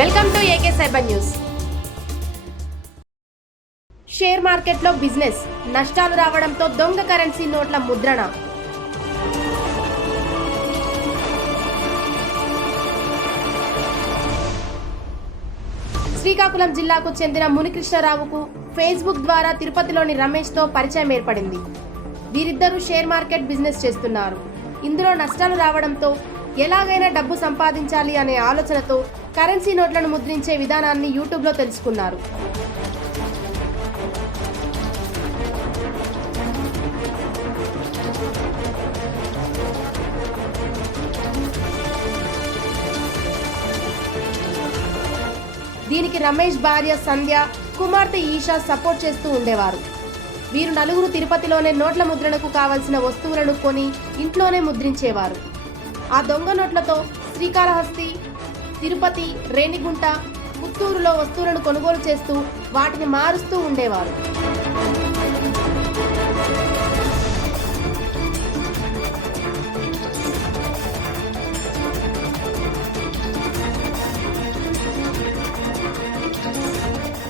Welcome to AK cyber news. Share మార్కెట్లో business నష్టాలు రావడంతో దొంగ కరెన్సీ నోట్ల ముద్రణ. శ్రీకాకుళం జిల్లాకు చెందిన మునికృష్ణరావుకు ఫేస్బుక్ ద్వారా తిరుపతిలోని రమేష్తో పరిచయం ఏర్పడింది. వీరిద్దరూ షేర్ మార్కెట్ బిజినెస్ చేస్తున్నారు. ఇందులో నష్టాలు రావడంతో ఎలాగైనా డబ్బు సంపాదించాలి అనే ఆలోచనతో కరెన్సీ నోట్లను ముద్రించే విధానాన్ని యూట్యూబ్లో తెలుసుకున్నారు. దీనికి రమేష్ భార్య సంధ్య కుమార్తె ఈషా సపోర్ట్ చేస్తూ ఉండేవారు. వీరు నలుగురు తిరుపతిలోనే నోట్ల ముద్రణకు కావలసిన వస్తువులను కొని ఇంట్లోనే ముద్రించేవారు. ఆ దొంగ నోట్లతో శ్రీకాళహస్తి తిరుపతి రేణిగుంట పుత్తూరులో వస్తువులను కొనుగోలు చేస్తూ వాటిని మారుస్తూ ఉండేవారు.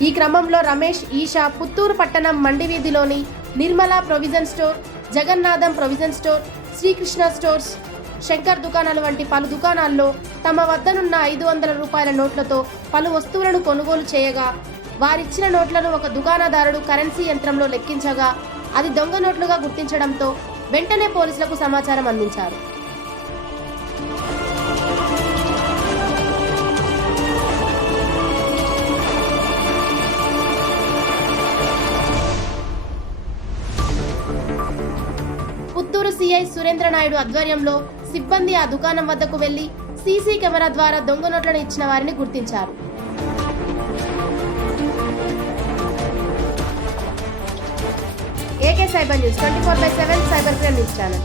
ఈ క్రమంలో రమేష్ ఈషా పుత్తూరు పట్టణం మండి వీధిలోని Nirmala provision store Jagannatham provision store Srikrishna stores Shankar దుకాణాలు వంటి పలు దుకాణాల్లో తమ వద్దనున్న ఐదు వందల రూపాయల నోట్లతో పలు వస్తువులను కొనుగోలు చేయగా వారిచ్చిన నోట్లను ఒక దుకాణదారుడు కరెన్సీ యంత్రంలో లెక్కించగా అది దొంగ నోట్లుగా గుర్తించడంతో వెంటనే పోలీసులకు సమాచారం అందించారు. పుత్తూరు సిఐ సురేంద్ర నాయుడు ఆధ్వర్యంలో సిబ్బంది ఆ దుకాణం వద్దకు వెళ్ళి సీసీ కెమెరా ద్వారా దొంగ నోట్లను ఇచ్చిన వారిని గుర్తించారు. AK cyber news twenty four by seven cyber crime news channel.